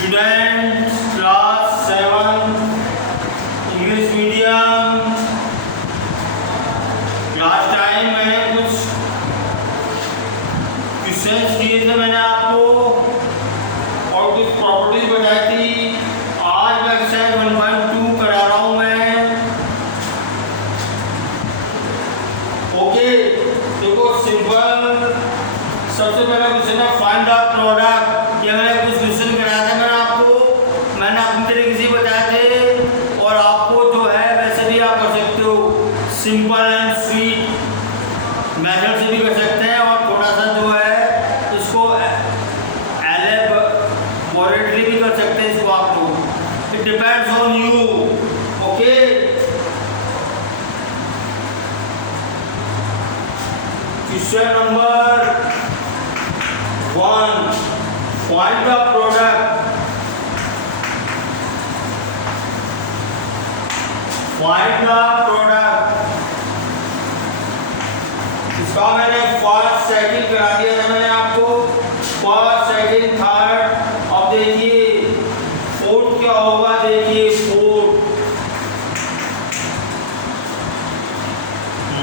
Students class 7 English medium. Last time मैंने कुछ questions किए थे मैंने आपको और कुछ प्रॉपर्टीज बताई थी। आज मैं एक्सरसाइज 1.2 करा रहा हूँ मैं। ओके, देखो सिंपल। सबसे पहला क्वेश्चन है फाइंड द प्रोडक्ट। ये मैंने कुछ क्वेश्चन कराया था मैंने अपनी तरीके से बताए थे और आपको जो है वैसे भी आप कर सकते हो, सिंपल एंड स्वीट मेथड से भी कर सकते हैं और थोड़ा सा जो है इसको एलेबोरेटली भी कर सकते हैं इसको आप लोग। It depends on you. Okay, question number 1, find the product. Find the product. इसका मैंने फर्स्ट सेकंड करा दिया था मैंने आपको, फर्स्ट सेकंड थर्ड। अब देखिए फोर्थ क्या होगा, देखिए फोर्थ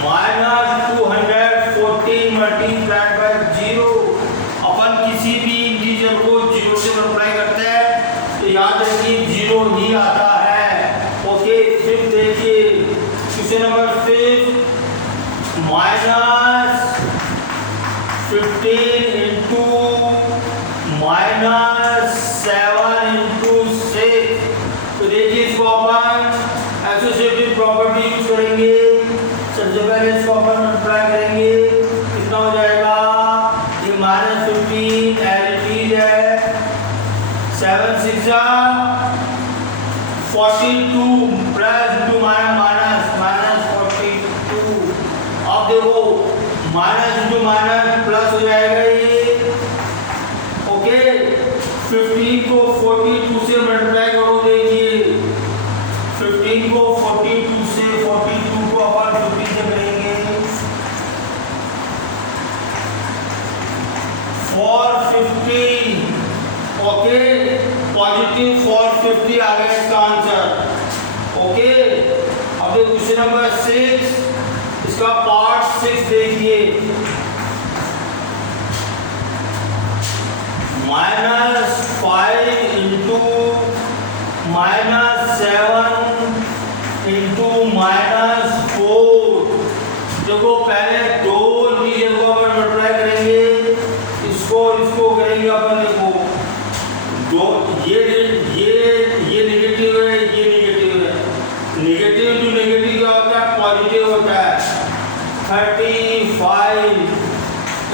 -214 मल्टीप्लाइड बाय 0। अपन किसी भी इंटीजर को 0 से मल्टीप्लाई करते हैं तो याद रखिए 0 ही आता है। ओके, फिर देखिए क्वेश्चन नंबर 5 -15 इंटू -7 इंटू 6। तो देखिए इसको अपन एसोसिएटिव प्रॉपर्टी यूज करेंगे। सबसे पहले इसको अपन मल्टीप्लाई करेंगे, कितना हो जाएगा, ये -15 एलटी है, 7 6 42 प्लस इंटू माइनस -42। अब देखो माइनस इंटू माइनस प्लस हो जाएगा ये। ओके, 15 को 42 से मल्टीप्लाई करो। देखिए 15 को 42 से, 42 को अपन 15 से करेंगे। 450। ओके, पॉजिटिव 450 आ गया इसका आंसर। ओके, अब देखो क्वेश्चन नंबर 6, इसका पार्ट 6 देखिए। -5 इंटू -7 इंटू -4। देखो पहले दो इंटीजर को अपन मल्टीप्लाई करेंगे, इसको करेंगे अपन। देखो दो, ये नेगेटिव है, ये नेगेटिव है। नेगेटिव इंटू नेगेटिव क्या होता है, पॉजिटिव होता है। 35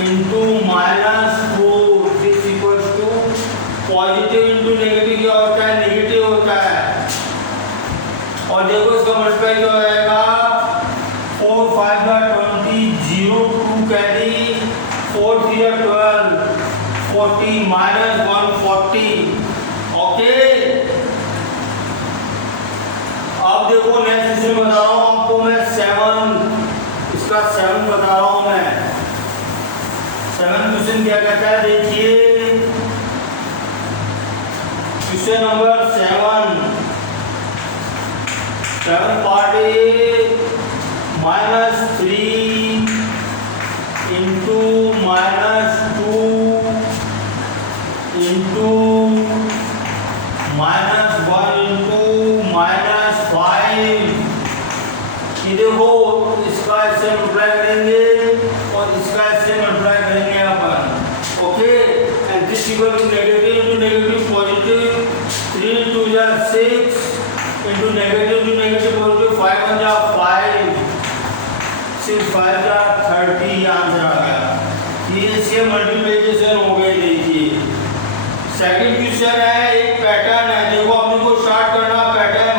into -4 is equal to, positive into negative क्या होता है, नेगेटिव होता है। और देखो इसका मल्टीप्लाई क्या हो जाएगा, 4 5 20, 0 2 कैरी, 4 3 12, 40 -140। ओके, अब देखो नेक्स्ट क्वेश्चन बता रहा हूँ आपको मैं, 7, इसका 7 बता रहा हूँ मैं। 7 क्वेश्चन क्या कहता है, देखिए question number 7 part A, -3 into -2 into -1 into -5। ये देखो इसका इससे मल्टीप्लाई करेंगे और इसका इससे मल्टीप्लाई करेंगे अपन। Okay, and this equal to negative into negative positive, 3 2 6 into negative into negative positive, 5 1 5, 6 5 30 answer आ गया। ये इसके मल्टीप्लिकेशन हो गए। देखिए सेकंड क्वेश्चन है, एक पैटर्न है। देखो अपने को स्टार्ट करना पैटर्न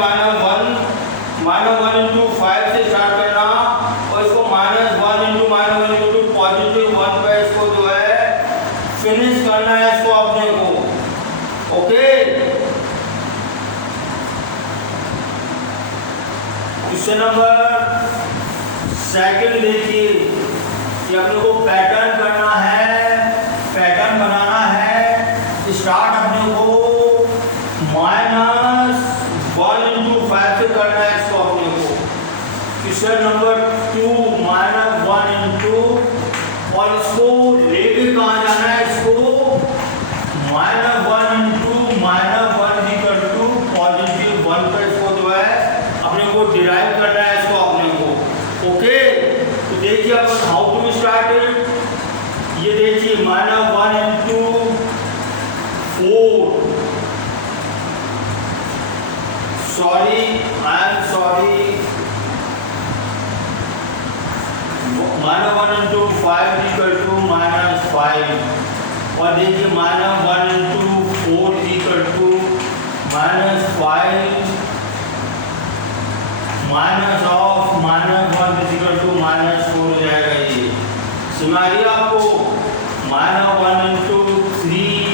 -1 इंटू 5 से स्टार्ट करना और इसको -1 इंटू पॉजिटिव 1 पे इसको जो है फिनिश करना है इसको अपने को। ओके, क्वेश्चन नंबर सेकंड देखिए, ये अपने को पैटर्न करना है, पैटर्न बनाना है। स्टार्ट अपने को -1 into 5 से करना है इसको अपने को। क्वेश्चन नंबर 2 -1 into, और इसको लेके कहाँ जाना है इसको, -1 into -1 इक्वल टू +1 पर इसको जो है अपने को डिराइव करना है इसको अपने को। ओके, तो देखिए अपन हाउ टू स्टार्ट इट। ये देखिए -1 into 4, sorry I am sorry, -1 into 5 equal to -5, और देखिए -1 into 4 equal to -5, minus of -1 equal to -4 हो जाएगा। ये सिमारी आपको -1 into 3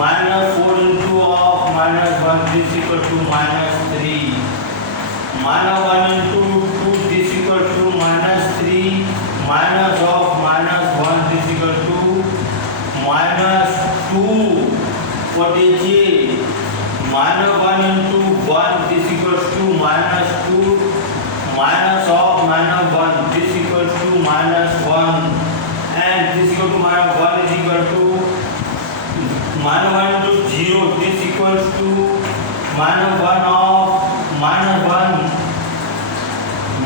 -4 into of -1 equal to -3, -1 into 2 equal to -3, minus of -1 equal to -2, और देखिए -1 into 1 equal to -2, minus of -1 equal to -1, and equal to -1 equal to -1 into 0 equal to -1 of -1,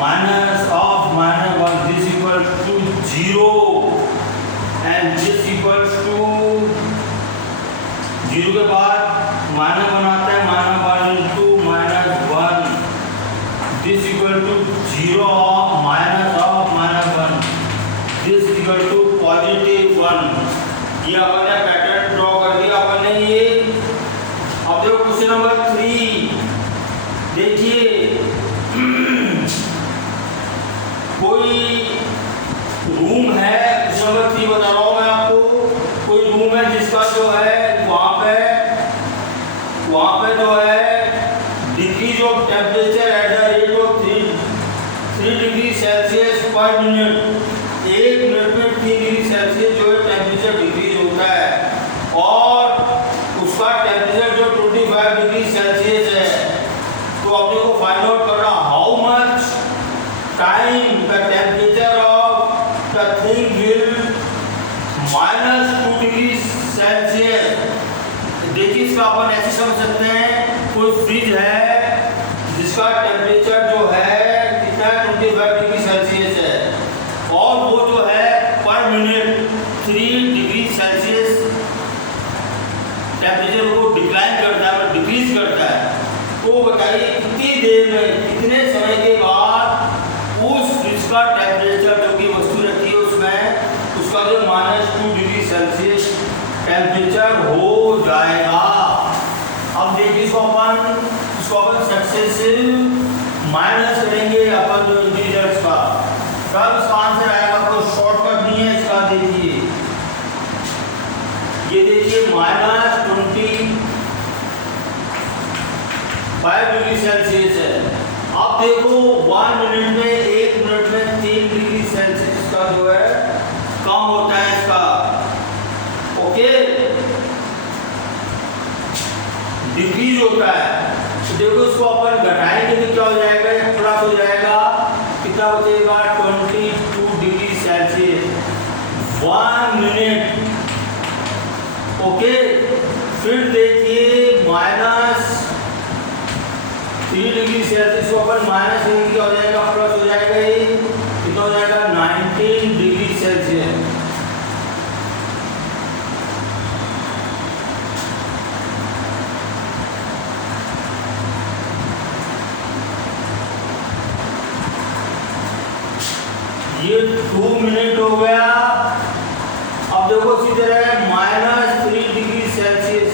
minus of -1 equal to 0, and this equal to 0 के बाद minus बनाता है -1 into -1, this equal to 0 of -1, this equal to +1। ये अपन ने pattern draw कर दिया अपन ने ये। अब देखो क्वेश्चन नंबर 3, देखिए कोई रूम है, क्वेश्चन नंबर 3 बता रहा हूँ मैं आपको, कोई रूम है जिसका जो है वहाँ पे जो है decrease of temperature at the rate of 3 degree Celsius पर मिनट। 1 मिनट में 3 डिग्री सेल्सियस जो है टेम्परेचर डिक्रीज होता है, और उसका टेम्परेचर जो 25 डिग्री सेल्सियस है। तो अपने को फाइंड आउट करना how much time the temperature of the thing will -2 degree Celsius. देखिए इसका अपन ऐसे समझ सकते हैं, कोई फ्रिज है जिसका टेम्परेचर जो है कितना 25 डिग्री सेल्सियस है, और वो जो है पर मिनट 3 डिग्री सेल्सियस टेम्परेचर को डिक्लाइन करता है, डिक्रीज करता है। तो बताइए कितनी देर में, कितने समय के बाद उस फ्रिज का टेम्परेचर जो कि वस्तु रखी है उसमें, उसका जो -2 डिग्री सेल्सियस टेम्परेचर हो जाएगा। अब देखिए इसको अपन सक्सेसिव माइनस करेंगे अपन जो इंटीजर्स का, तब इसका आंसर आएगा। आपको शॉर्टकट नहीं है इसका, देखिए ये देखिए -25 डिग्री सेल्सियस है। अब देखो 1 मिनट में 1 मिनट में 3 डिग्री सेल्सियस का जो है कम होता है इसका। ओके, डिक्रीज होता है। तो देखो इसको अपन घटाएंगे तो क्या हो जाएगा, प्लस हो जाएगा, कितना बचेगा 22 डिग्री सेल्सियस 1 मिनट। ओके, फिर देखिए -3 डिग्री सेल्सियस को अपन माइनस डिग्री क्या हो जाएगा, प्लस हो जाएगा, ये कितना हो जाएगा 19 डिग्री सेल्सियस। ये 2 मिनट हो गया। अब देखो इसी तरह -3 degree Celsius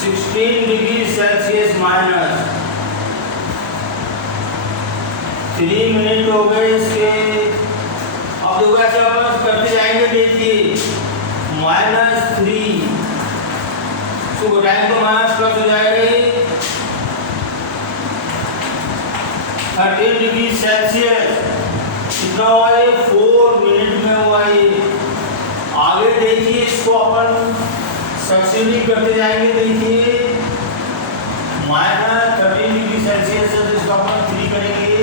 16 degree Celsius minus 3 minute हो गए इसके। अब देखो ऐसे अपन करते जाएंगे, देखिए -3 तो घटाएंगे तो माइनस प्लस हो जाएगा 13 डिग्री सेल्सियस। कितना हुआ ये 4 मिनट में हुआ ये। आगे देखिए, इसको अपन सक्सीडिंग करते जाएंगे। देखिए -13 डिग्री सेल्सियस है, तो इसको अपन 3 करेंगे।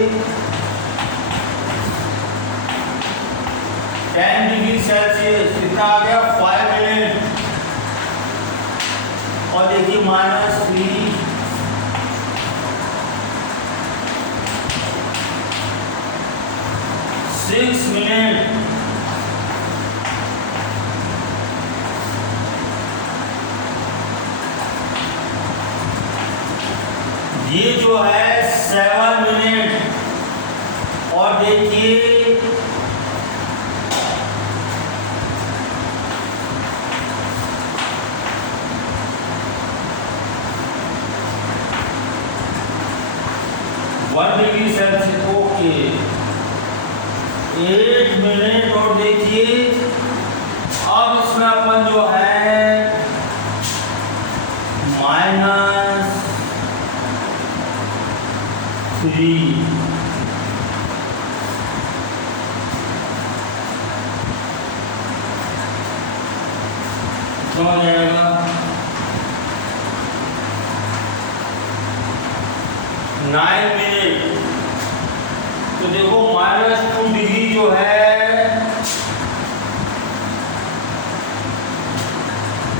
10 डिग्री सेल्सियस कितना आ गया, 5 मिनट। और देखिए -3, 6 मिनट। ये जो है 7 मिनट। और देखिए डिग्री सेल्सियस, ओके 8 मिनट। और देखिए अब इसमें अपन जो है -3 तो हो जाएगा 9 मिनट। तो देखो -2 डिग्री जो है,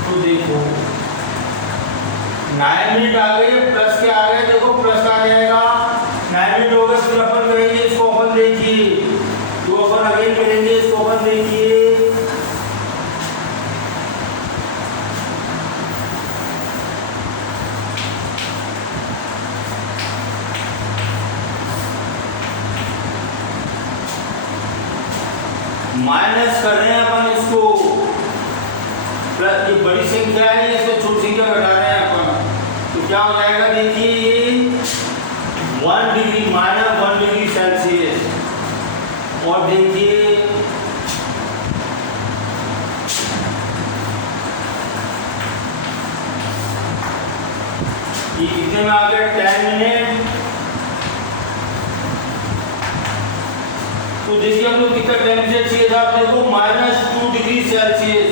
तो देखो 9 मिनट आ गए, प्लस के आ गए, देखो प्लस आ जाएगा। 9 मिनट हो गए, फिर अपन करेंगे इसको, अपन देखिए जो अपन अगेन करेंगे इसको, अपन देखिए माइनस कर रहे हैं अपन इसको, प्लस ये बड़ी संख्या है, इसको छोटी संख्या घटा रहे हैं अपन, तो क्या हो जाएगा, देखिए ये 1 डिग्री -1 डिग्री सेल्सियस। और देखिए ये कितने में आ गया, 10 मिनट। तो देखिए हम लोग कितना टेम्परेचर चाहिए था, देखो -2 डिग्री सेल्सियस।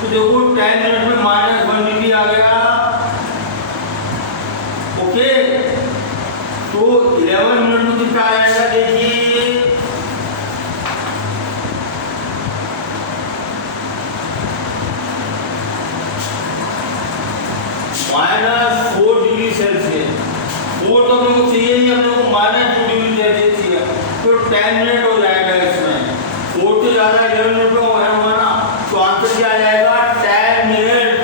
तो देखो 10 मिनट में -1 डिग्री आ गया। ओके, तो 11 मिनट में कितना आ जाएगा, देखिए -4 डिग्री सेल्सियस। 4 तो हम लोग को चाहिए ही, हम लोग को -2 डिग्री सेल्सियस चाहिए, तो 10 मिनट हो जाएगा इसमें। 4 तो ज़्यादा 11 मिनट में होगा ना, तो आंसर क्या आ जाएगा, 10 मिनट।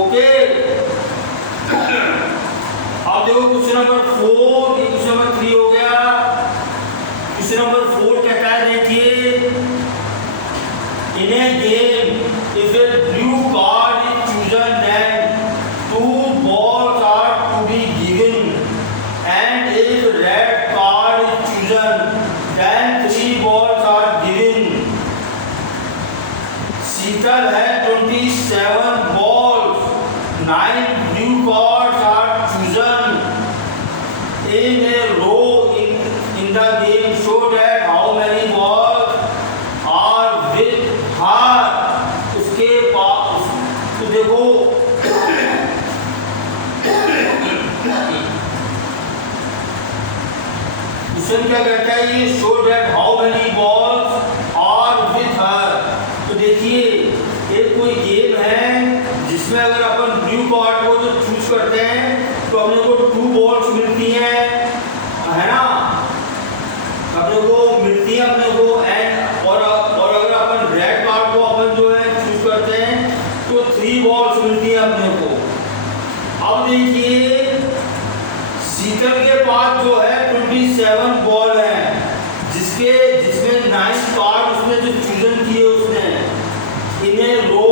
ओके, अब देखो क्वेश्चन नंबर 4, ये क्वेश्चन नंबर 3 हो गया। क्वेश्चन नंबर 4 कहता है, देखिए in a game if a blue card is chosen then 2 balls are to be given, and if red card is chosen then 3 balls are given. शीतल है 27 balls, 9 blue cards are chosen in a row in the game, so that how many balls are with her. उसके पास, तो देखो question क्या कहता है, ये show that how many balls are with her. तो देखिए एक कोई गेम है जिसमें अगर अपन ब्लू कार्ड को जो चूज करते हैं तो अपने को 2 बॉल्स मिलती हैं, है ना, अपने को मिलती है अपने को। एंड और अगर अपन रेड कार्ड को अपन जो है चूज करते हैं तो 3 बॉल्स मिलती है अपने को। अब देखिए शीतल के पास जो है 27 बॉल है, जिसमें 9 कार्ड उसने जो चूजन किए, उसने इन्हें रो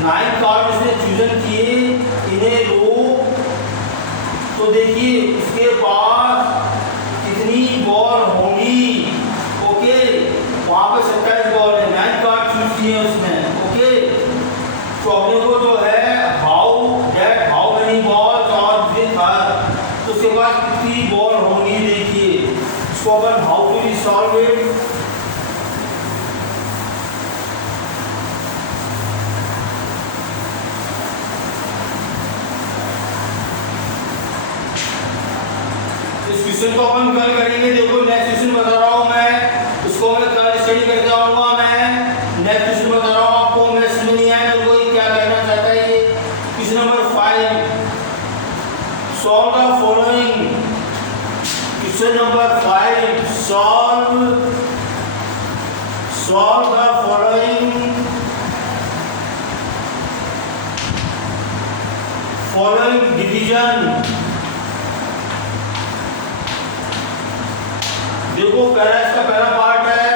9 कार्ड उसने चूजन किए इन्हें रो। तो देखिए उसके पास कितनी बॉल होंगी। ओके, वहां पे 27 बॉल है, 9 कार्ड चूज किए उसने। ओके, तो अपने को जो है how many balls are with her, तो उसके पास कितनी बॉल होंगी। देखिए इसको अपन how to solve it. Question को अपन कल करेंगे। देखो नेक्स्ट क्वेश्चन बता रहा हूँ मैं, उसको मैं कल स्टडी करके आऊंगा। मैं नेक्स्ट क्वेश्चन बता रहा हूँ आपको, मैं समझ नहीं आया मेरे को क्या कहना चाहता है ये। Question number 5, solve the following. Question number 5, solve the following division. देखो पहला इसका पहला पार्ट है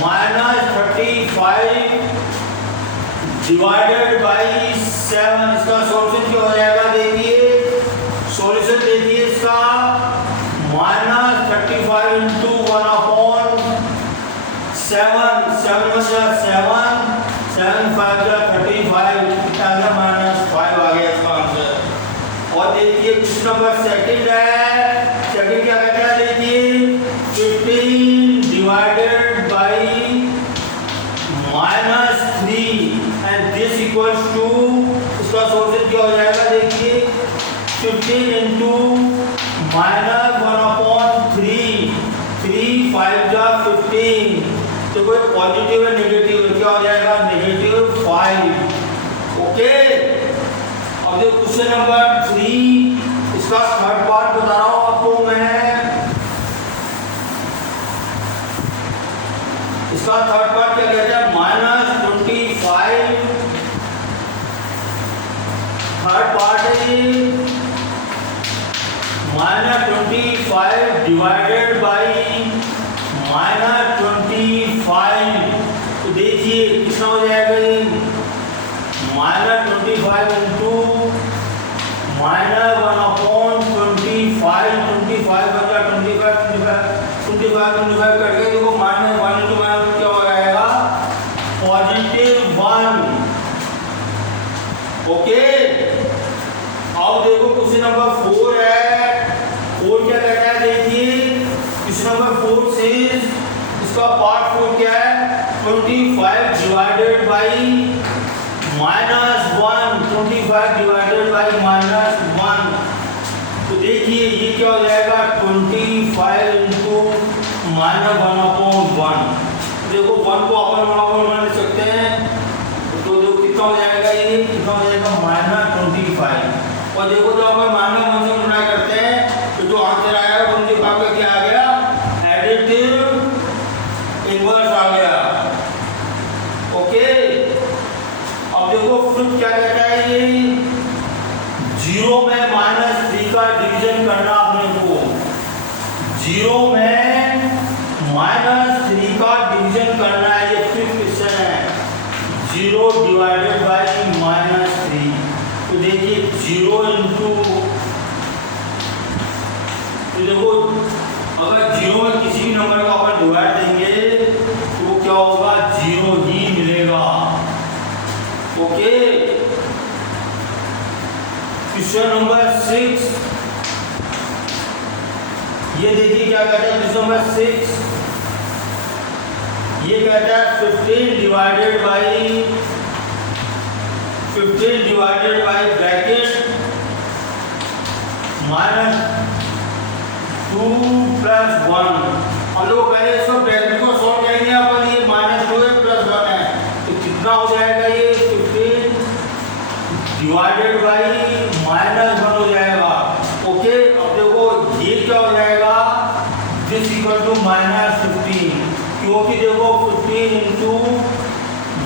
-35 डिवाइडेड बाई 7। इसका सॉल्यूशन क्या हो जाएगा, देखिए सॉल्यूशन देखिए इसका -35 इंटू 1/7, 7 5 35, कितना आ गया -5 आ गया इसका आंसर। और देखिए क्वेश्चन नंबर सेकंड है, सेकंड क्या कहता है, देखिए 15 divided by -3 and this equals to, इसका सॉल्यूशन क्या हो जाएगा, देखिए 15 इंटू -1/3, 3 5 जा 15, तो कोई पॉजिटिव है नेगेटिव, क्या हो जाएगा -5। ओके, अब देखो क्वेश्चन नंबर 3, इसका थर्ड पार्ट बता रहा हूं आपको मैं। इसका थर्ड पार्ट क्या कहता है, -25, थर्ड पार्ट है ये, -25 डिवाइडेड बाई -25, तो देखिए कितना हो जाएगा ये, -25 इंटू -1/25, 25 बचा 25 करके देखो -1 इंटू क्या हो जाएगा, +1। ओके, अब देखो क्वेश्चन नंबर 4 है। 4 क्या कहता है, देखिए क्वेश्चन नंबर 4 से इसका पार्ट 4 क्या है, 25 डिवाइडेड बाई -1, 25 डिवाइडेड बाई -1, तो देखिए ये क्या हो जाएगा, 25 इंटू -1/1। देखो 1 को अपन 1/1 लिख सकते हैं, तो देखो कितना हो जाएगा, ये कितना हो जाएगा -25। और देखो जब अपन -1 से गुणा करते हैं तो जो आंसर आएगा 25 का क्या आ गया, एडिटिव इनवर्स आ गया। ओके, अब देखो फिर क्या कहता है ये, 0 में -3 का डिवीजन करना अपने को, 0 में -3 का डिवीजन करना है, ये फिफ्थ क्वेश्चन है, 0 डिवाइडेड बाई -3, तो देखिए 0 इंटू, तो देखो अगर 0 में किसी भी नंबर का अपन डिवाइड देंगे तो वो क्या होगा, 0 ही मिलेगा। ओके, क्वेश्चन नंबर 6, ये देखिए क्या कहता है क्वेश्चन नंबर 6, ये कहता है 15 डिवाइडेड बाई ब्रैकेट -2 + 1। हम लोग पहले इसको ब्रैकेट को सॉल्व करेंगे, अपन ये -2 है +1 है, तो कितना हो जाएगा, ये 15 डिवाइडेड बाई -1 हो जाएगा। ओके, अब देखो ये क्या हो जाएगा, दिस इक्वल टू -15, क्योंकि देखो 15 इंटू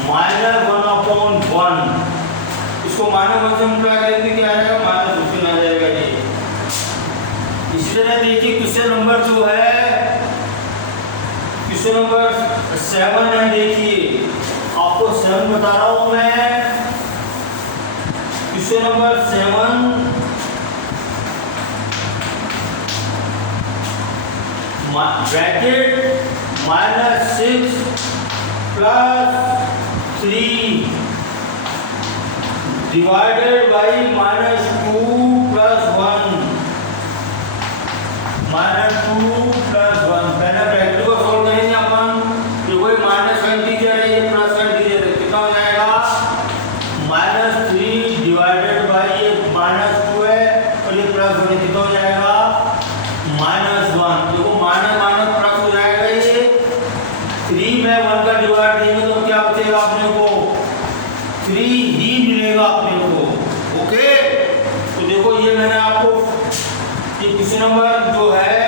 -1/1, इसको -1 से मल्टीप्लाई करेंगे क्या आएगा, -15 आ जाएगा ये। इसी तरह देखिए क्वेश्चन नंबर जो है, क्वेश्चन नंबर 7 है, देखिए आपको 7 बता रहा हूं मैं। Question number 7, bracket -6 + 3 divided by -2 + 1, -2 + 1। पहले ब्रैकेट को सॉल्व करेंगे अपन, ये कोई -1 टीचर है, ये +1 टीचर है, कितना हो जाएगा, -3 डिवाइडेड बाई ये -2 है और ये +1, कितना हो जाएगा -1। देखो माइनस माइनस प्लस हो जाएगा ये। 3 में 1 का डिवाइड देंगे तो क्या बचेगा अपने को? 3 ही मिलेगा अपने को। ओके, तो देखो ये मैंने आपको ये क्वेश्चन नंबर जो है